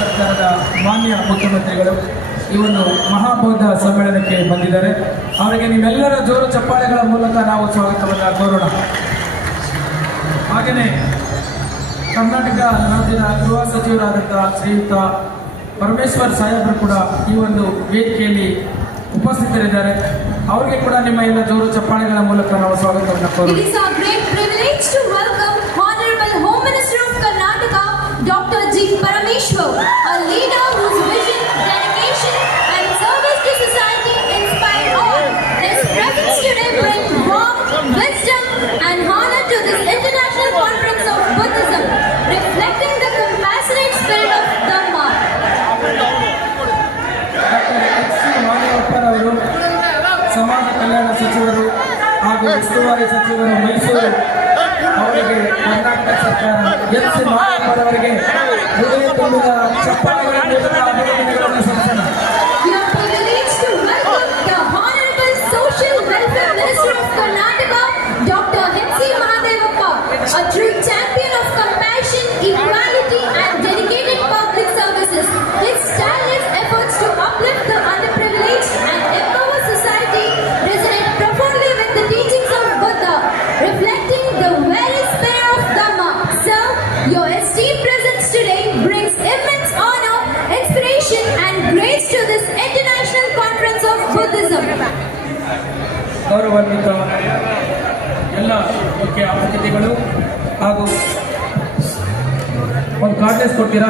ಸರ್ಕಾರದ ಮಾನ್ಯ ಮುಖ್ಯಮಂತ್ರಿಗಳು ಈ ಒಂದು ಮಹಾಬೌದ್ಧ ಸಮ್ಮೇಳನಕ್ಕೆ ಬಂದಿದ್ದಾರೆ. ಅವರಿಗೆ ನಿಮ್ಮೆಲ್ಲರ ಜೋರು ಚಪ್ಪಾಳೆಗಳ ಮೂಲಕ ನಾವು ಸ್ವಾಗತವನ್ನು ಕೋರೋಣ. ಹಾಗೆಯೇ ಕರ್ನಾಟಕ ರಾಜ್ಯದ ಗೃಹ ಸಚಿವರಾದಂಥ ಶ್ರೀಯುತ ಪರಮೇಶ್ವರ್ ಸಾಹೇಬರು ಕೂಡ ಈ ಒಂದು ವೇದಿಕೆಯಲ್ಲಿ ಉಪಸ್ಥಿತರಿದ್ದಾರೆ. ಅವರಿಗೆ ಕೂಡ ನಿಮ್ಮ ಎಲ್ಲ ಜೋರು ಚಪ್ಪಾಳೆಗಳ ಮೂಲಕ ನಾವು ಸ್ವಾಗತವನ್ನು ಕೋರೋಣ. Dr. G. Parameshwar, a leader whose vision, dedication and service to society inspire all. His presence today brings warmth, wisdom and honor to this international conference of Buddhism, reflecting the compassionate spirit of Dhamma. ಅವರು ಸಮಾಜ ಕಲ್ಯಾಣ ಸಚಿವರು ಹಾಗೂ ಉಸ್ತುವಾರಿ ಸಚಿವರು ಮೈಸೂರು ಅವರಿಗೆ ಕರ್ನಾಟಕ ಸರ್ಕಾರ ಎಸ್ ಅವರಿಗೆ ಹೃದಯ ತುಂಬಿದ ಚಪ್ಪಾಳೆಗಳ ಮೂಲಕ ಅಭಿನಂದನೆಗಳನ್ನು ಸಲ್ಲಿಸೋಣ. We are privileged to welcome the Honorable Social Welfare Minister of Karnataka, Dr. H.C. Mahadevappa, a true champion of compassion, equality and dedicated public services. His tireless efforts to uplift the underprivileged and empower society resonate profoundly with the teachings of Buddha, reflecting the very spirit of Dhamma. Sir, your esteemed presence today brings immense honor, inspiration and grace to this international conference of Buddhism. ಗೌರವಾನ್ವಿತ ಎಲ್ಲ ಮುಖ್ಯ ಅತಿಥಿಗಳು ಹಾಗೂ ಒಂದು ಕಾರ್ಡ್ಲೆಸ್ ಕೊಡ್ತೀರಾ?